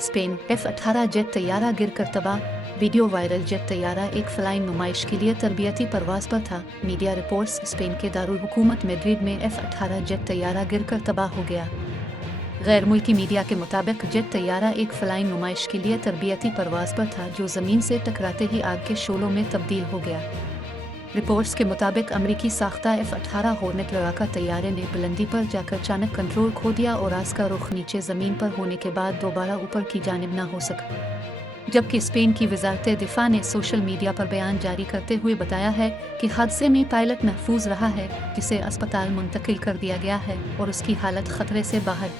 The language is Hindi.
स्पेन F-18 जेट तैयारा गिरकर तबाह। Video viral. जेट तैयारा एक फ्लाइंग नुमाइश के लिए तरबियती परवाज पर था। Media reports. स्पेन के दारुल हुकूमत मैड्रिड में F-18 जेट तैयारा गिरकर तबाह हो गया। गैर मुल्की मीडिया के मुताबिक जेट तैयारा एक फ्लाइंग नुमाइश के लिए तरबियती परवाज पर था, जो ज़मीन से टकराते ही आग के शोलों में तब्दील हो गया। रिपोर्ट्स के मुताबिक अमरीकी साख्ता F-18 हॉर्नेट लड़ाका तैयारे ने बुलंदी पर जाकर अचानक कंट्रोल खो दिया और रास का रुख नीचे ज़मीन पर होने के बाद दोबारा ऊपर की जानिब न हो सका। जबकि स्पेन की वजारत दिफा ने सोशल मीडिया पर बयान जारी करते हुए बताया है कि हादसे में पायलट महफूज रहा है, जिसे अस्पताल मुंतकिल कर दिया गया है और उसकी हालत खतरे से बाहर।